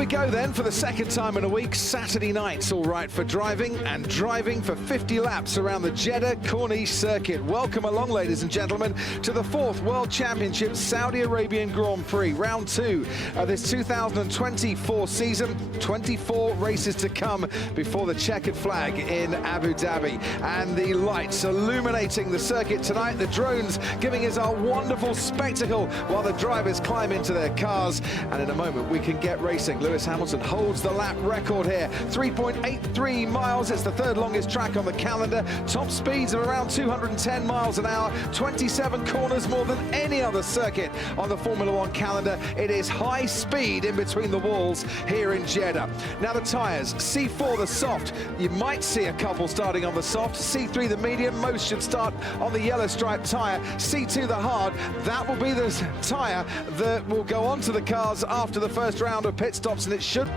we go then for the second time in a week. Saturday night's all right for driving, and driving for 50 laps around the Jeddah Corniche circuit. Welcome along, ladies and gentlemen, to the 4th World Championship Saudi Arabian Grand Prix, round 2 of this 2024 season. 24 races to come before the checkered flag in Abu Dhabi. And the lights illuminating the circuit tonight, the drones giving us our wonderful spectacle while the drivers climb into their cars. And in a moment we can get racing. Lewis Hamilton holds the lap record here, 3.83 miles. It's the 3rd longest track on the calendar. Top speeds of around 210 miles an hour, 27 corners, more than any other circuit on the Formula One calendar. It is high speed in between the walls here in Jeddah. Now the tyres, C4 the soft, you might see a couple starting on the soft, C3 the medium, most should start on the yellow stripe tyre, C2 the hard, that will be the tyre that will go onto the cars after the first round of pit stops, and it should.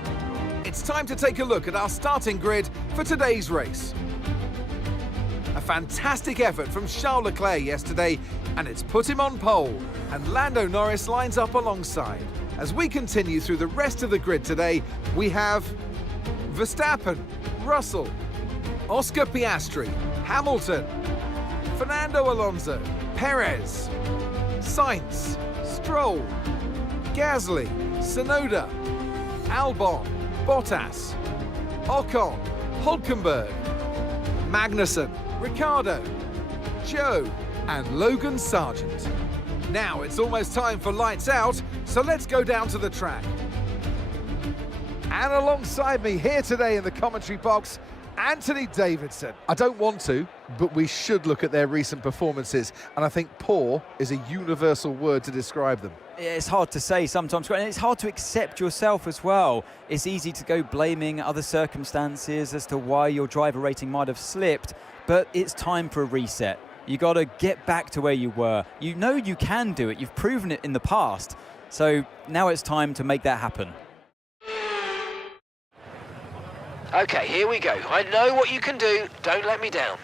It's time to take a look at our starting grid for today's race. A fantastic effort from Charles Leclerc yesterday, and it's put him on pole, and Lando Norris lines up alongside. As we continue through the rest of the grid today, we have Verstappen, Russell, Oscar Piastri, Hamilton, Fernando Alonso, Perez, Sainz, Stroll, Gasly, Tsunoda, Albon, Bottas, Ocon, Hülkenberg, Magnussen, Ricciardo, Joe, and Logan Sargent. Now it's almost time for lights out, so let's go down to the track. And alongside me here today in the commentary box, Anthony Davidson. I don't want to, but we should look at their recent performances, and I think poor is a universal word to describe them. It's hard to say sometimes, and it's hard to accept yourself as well. It's easy to go blaming other circumstances as to why your driver rating might have slipped, but it's time for a reset. You got to get back to where you were. You know you can do it. You've proven it in the past. So now it's time to make that happen. Okay, here we go. I know what you can do. Don't let me down.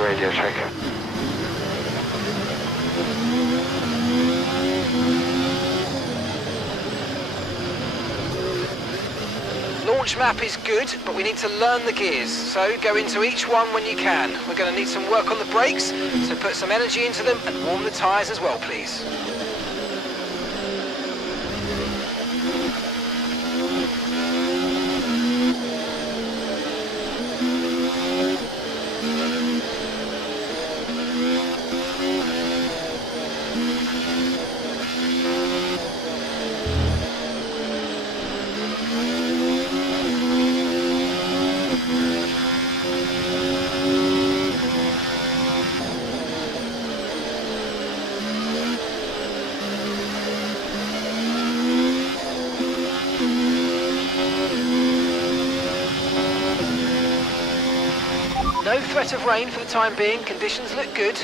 Radio checker. Launch map is good, but we need to learn the gears, so go into each one when you can. We're going to need some work on the brakes, so put some energy into them and warm the tyres as well, please. No threat of rain for the time being, conditions look good.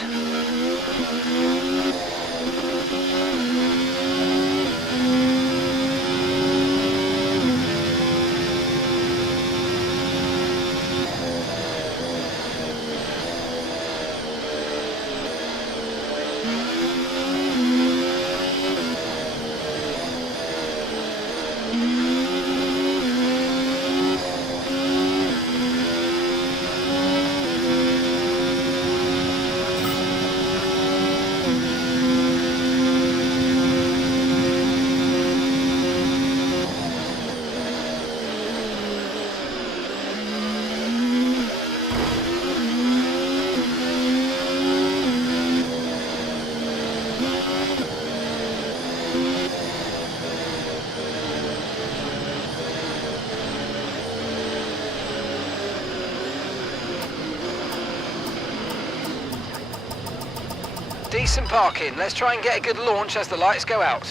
Decent parking. Let's try and get a good launch as the lights go out.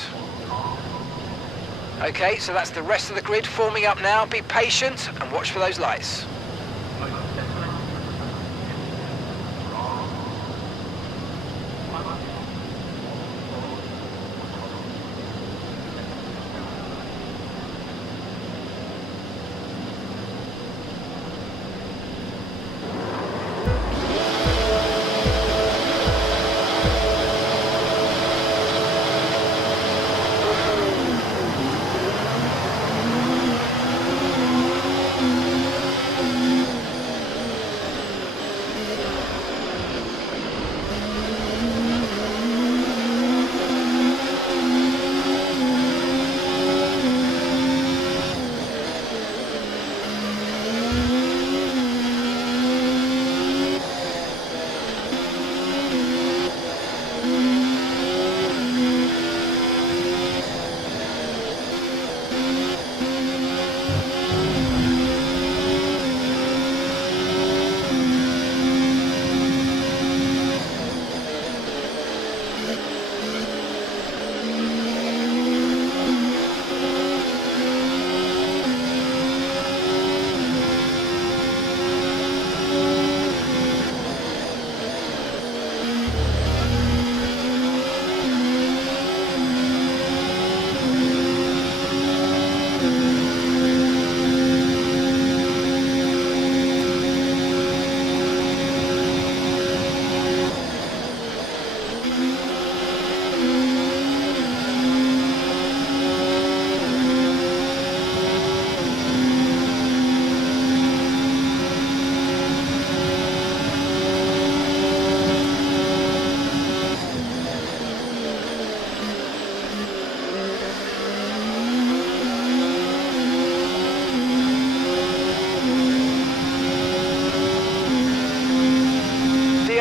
Okay, so that's the rest of the grid forming up now. Be patient and watch for those lights.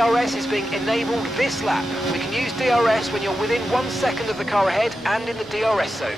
DRS is being enabled this lap. We can use DRS when you're within 1 second of the car ahead and in the DRS zone.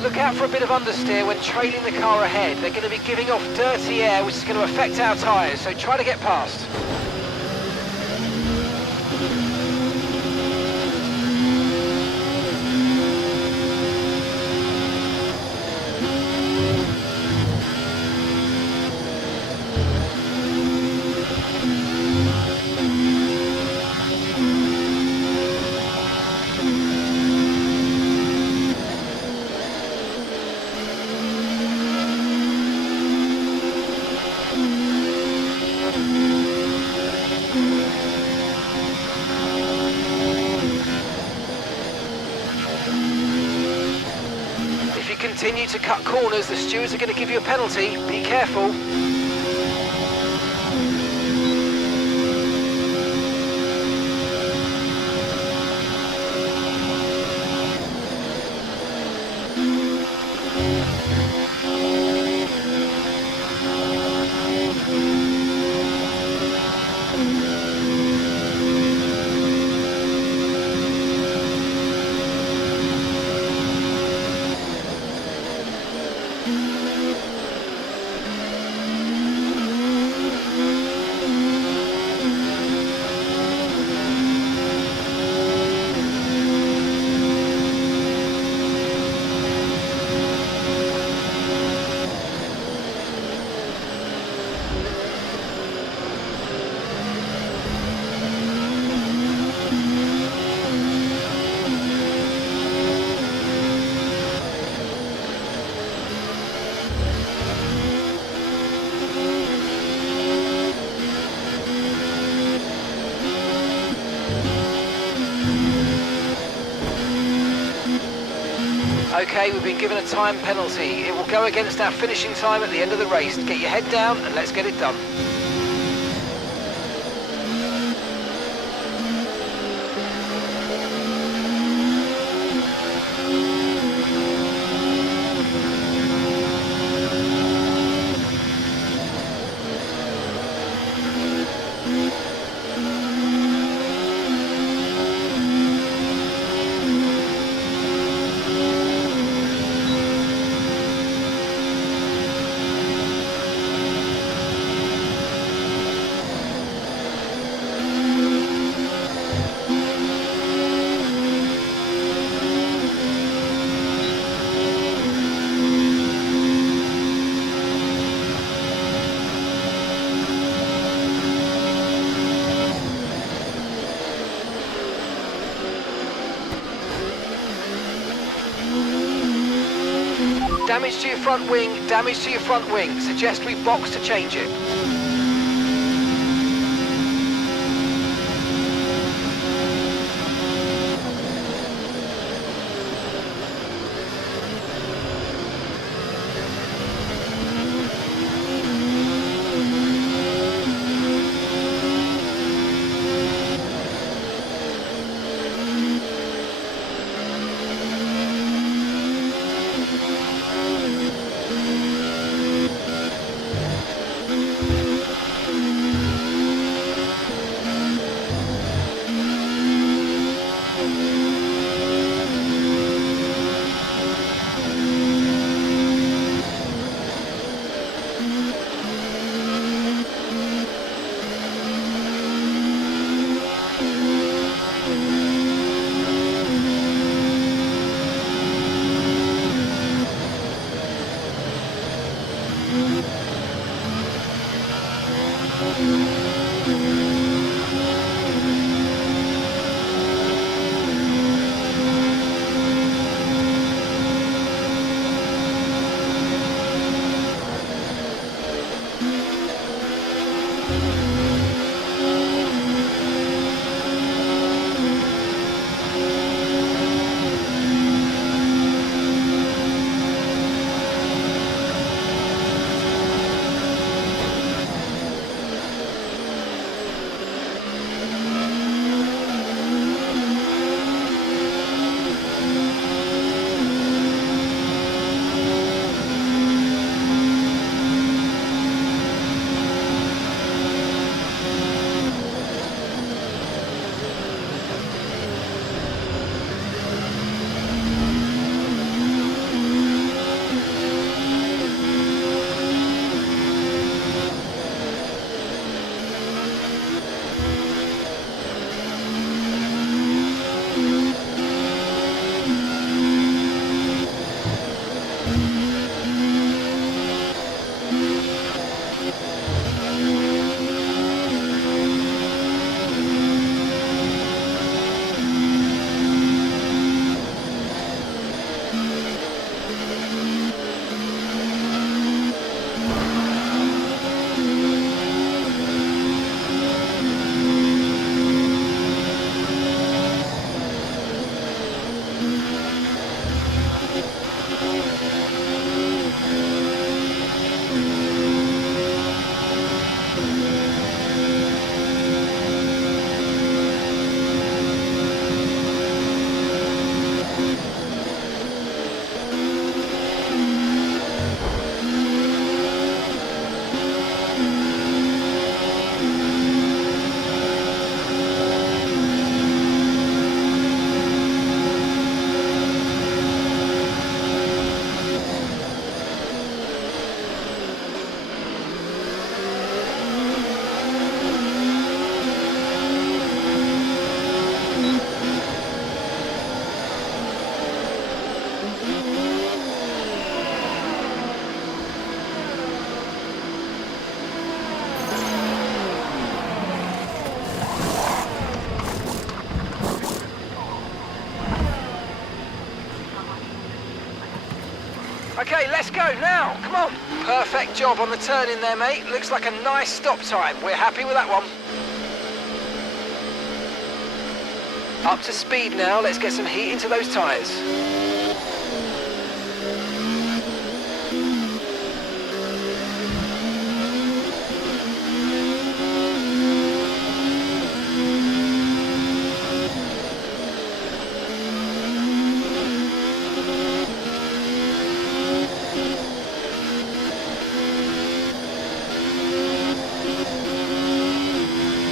Look out for a bit of understeer when trailing the car ahead. They're going to be giving off dirty air, which is going to affect our tyres, so try to get past. Continue to cut corners, the stewards are going to give you a penalty. Be careful. Okay, we've been given a time penalty. It will go against our finishing time at the end of the race. Get your head down and let's get it done. Damage to your front wing, damage to your front wing. Suggest we box to change it. Okay, let's go now. Come on. Perfect job on the turn in there, mate. Looks like a nice stop time. We're happy with that one. Up to speed now. Let's get some heat into those tyres.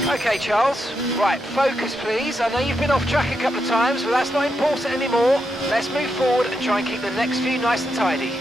Okay, Charles. Right, focus please. I know you've been off track a couple of times, but that's not important anymore. Let's move forward and try and keep the next few nice and tidy.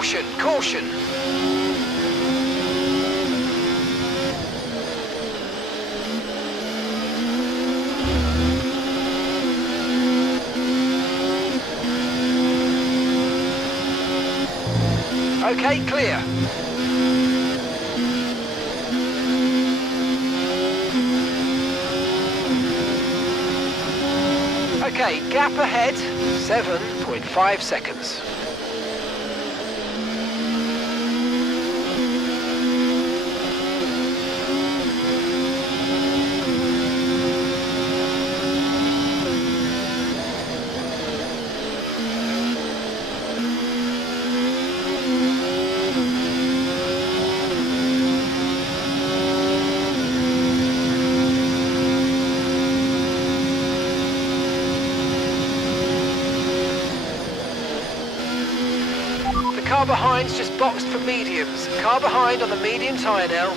Caution, caution. Okay, clear. Okay, gap ahead, 7.5 seconds. Car behind's just boxed for mediums. Car behind on the medium tyre now.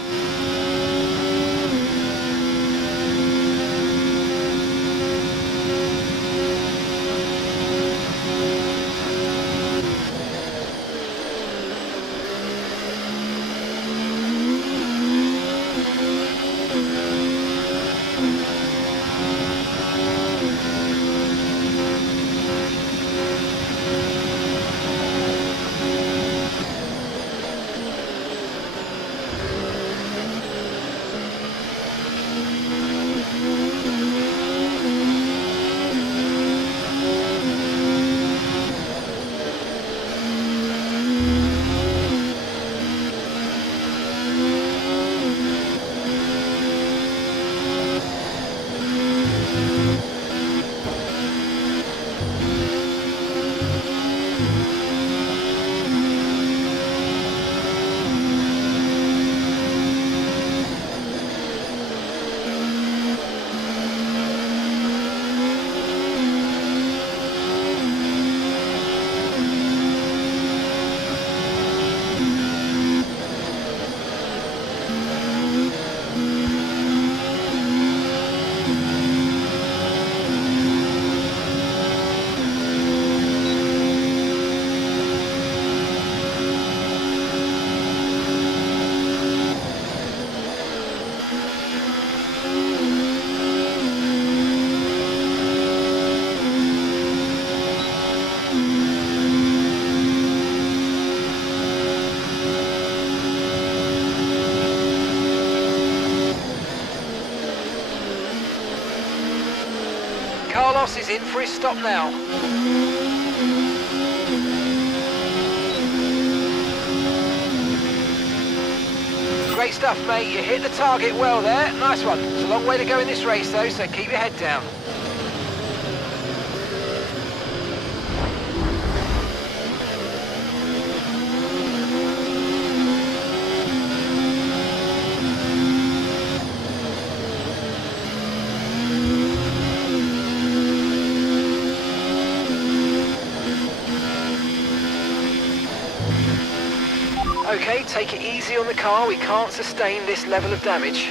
Carlos is in for his stop now. Great stuff, mate. You hit the target well there. Nice one. It's a long way to go in this race, though, so keep your head down. Okay, take it easy on the car. We can't sustain this level of damage.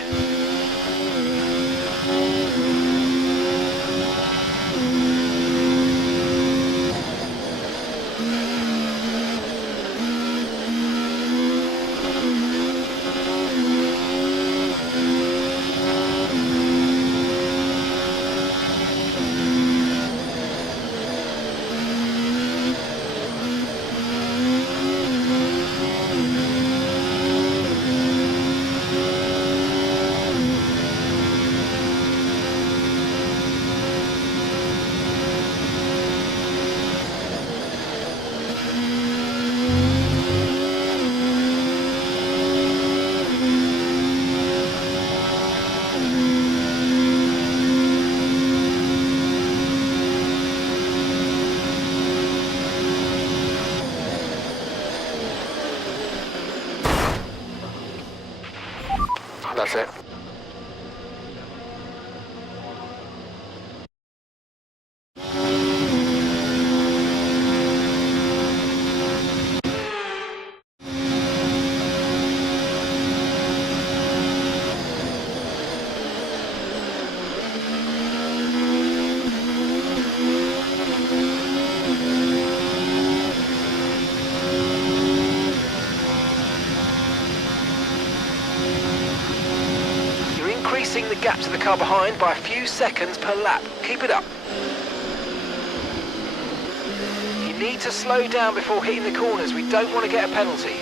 That's it. Increasing the gap to the car behind by a few seconds per lap. Keep it up. You need to slow down before hitting the corners. We don't want to get a penalty.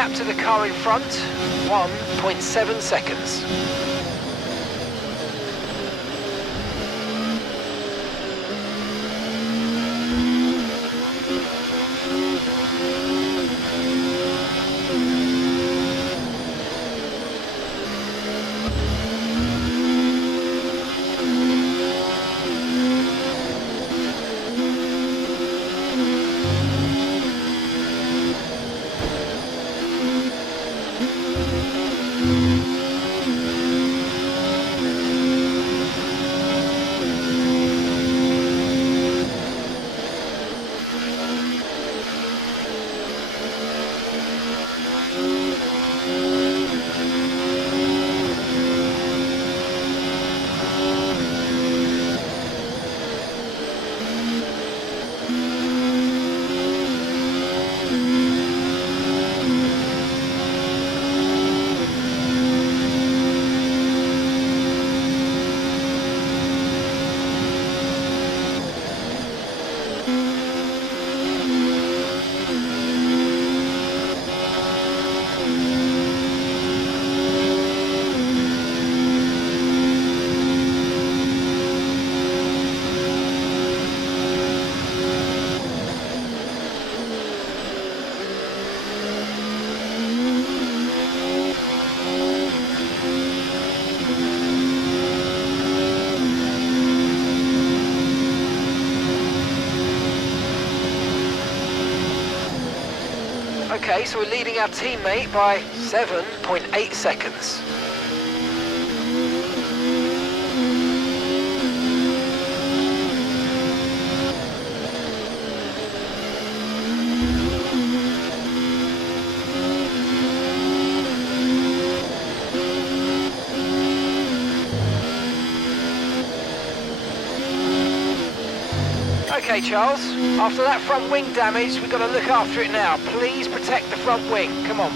gap to the car in front, 1.7 seconds. Okay, so we're leading our teammate by 7.8 seconds. Okay, Charles, after that front wing damage, we've got to look after it now. Please protect the front wing. Come on.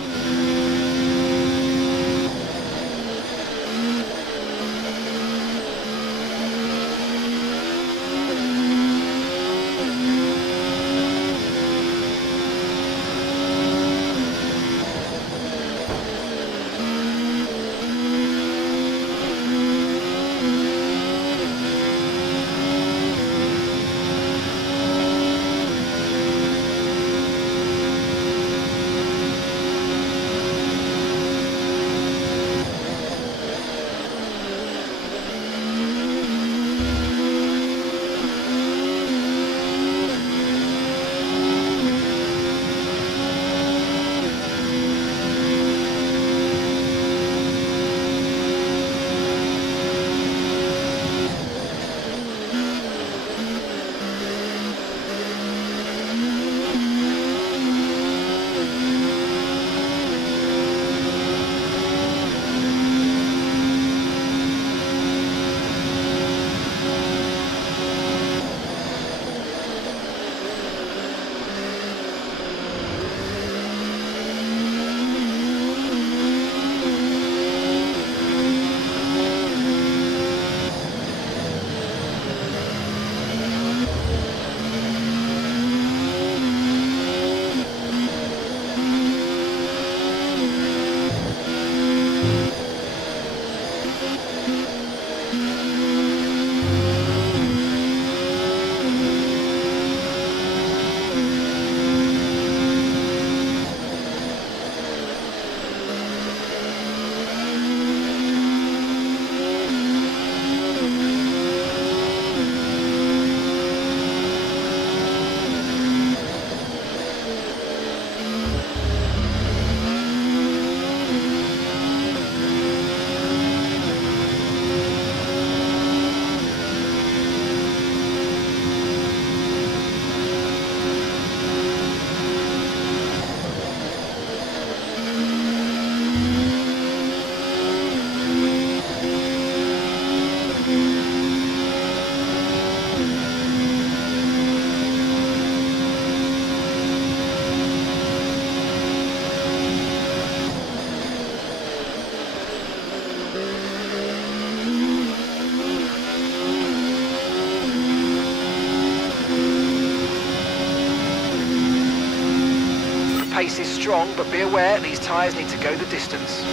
pace is strong, but be aware these tyres need to go the distance.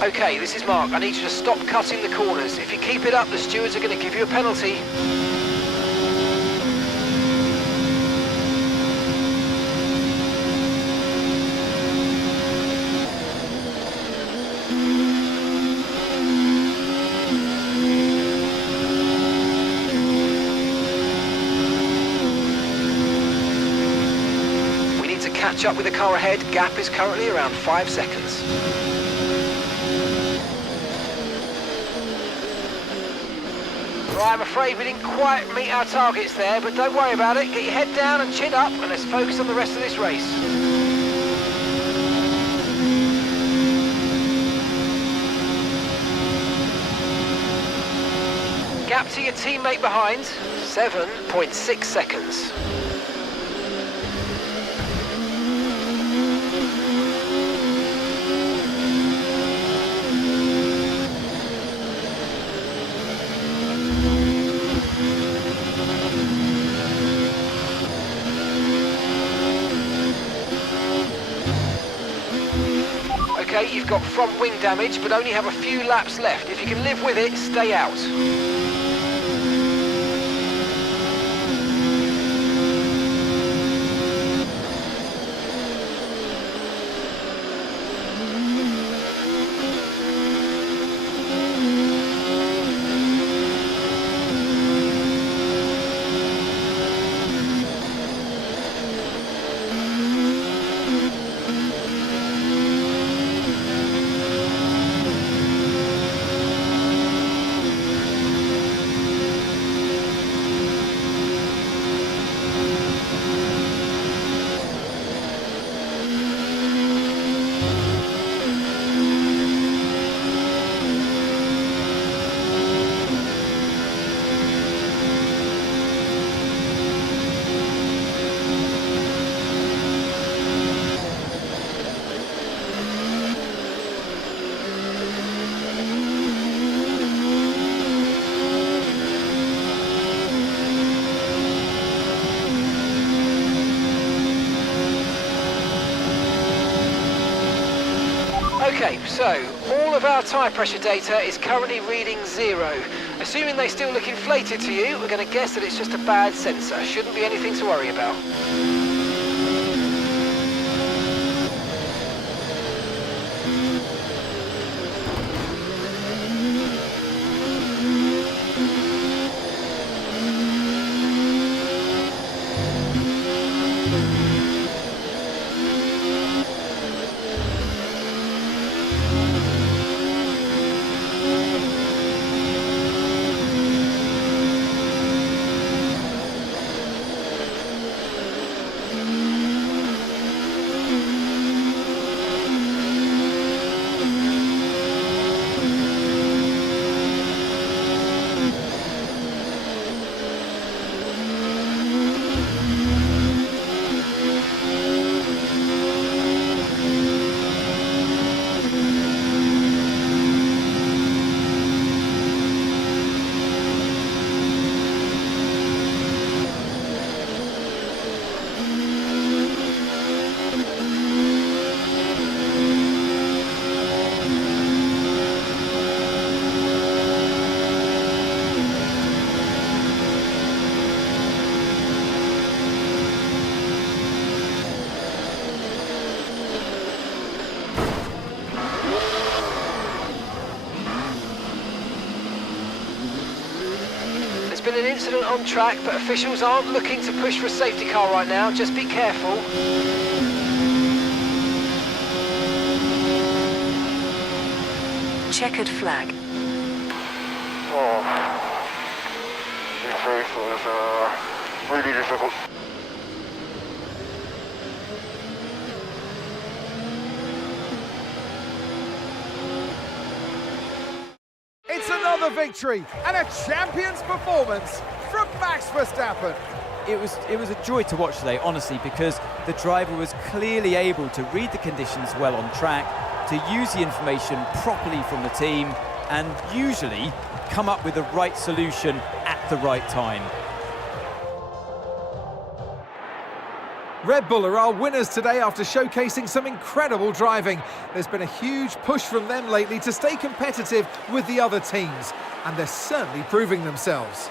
Okay, this is Mark. I need you to stop cutting the corners. If you keep it up, the stewards are going to give you a penalty. We need to catch up with the car ahead. Gap is currently around 5 seconds. Right, I'm afraid we didn't quite meet our targets there, but don't worry about it. Get your head down and chin up, and let's focus on the rest of this race. Gap to your teammate behind, 7.6 seconds. Okay, you've got front wing damage, but only have a few laps left. If you can live with it, stay out. Okay, so all of our tyre pressure data is currently reading 0. Assuming they still look inflated to you, we're going to guess that it's just a bad sensor. Shouldn't be anything to worry about. There's been an incident on track, but officials aren't looking to push for a safety car right now. Just be careful. Checkered flag. Oh, this race was really difficult. It's another victory and a champion's performance from Max Verstappen. It was a joy to watch today, honestly, because the driver was clearly able to read the conditions well on track, to use the information properly from the team, and usually come up with the right solution at the right time. Red Bull are our winners today after showcasing some incredible driving. There's been a huge push from them lately to stay competitive with the other teams, and they're certainly proving themselves.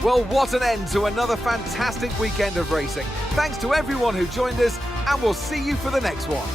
Well, what an end to another fantastic weekend of racing. Thanks to everyone who joined us, and we'll see you for the next one.